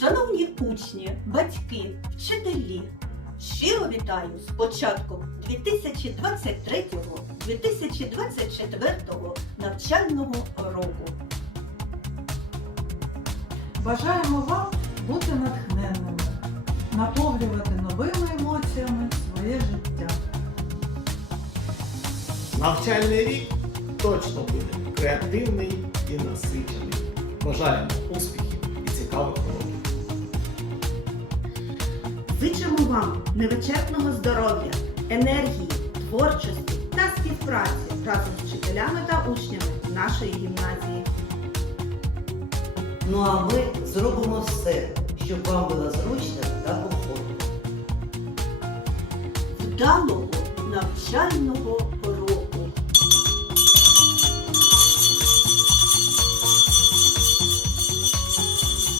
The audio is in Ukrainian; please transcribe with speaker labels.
Speaker 1: Шановні учні, батьки, вчителі, щиро вітаю з початком 2023-2024 навчального року.
Speaker 2: Бажаємо вам бути натхненними, наповнювати новими емоціями своє життя.
Speaker 3: Навчальний рік точно буде креативний і насичений. Бажаємо успіхів
Speaker 4: Зичимо вам невичерпного здоров'я, енергії, творчості та співпраці разом з вчителями та учнями нашої гімназії.
Speaker 5: Ну а ми зробимо все, щоб вам було зручно та комфортно.
Speaker 1: Вдалого навчального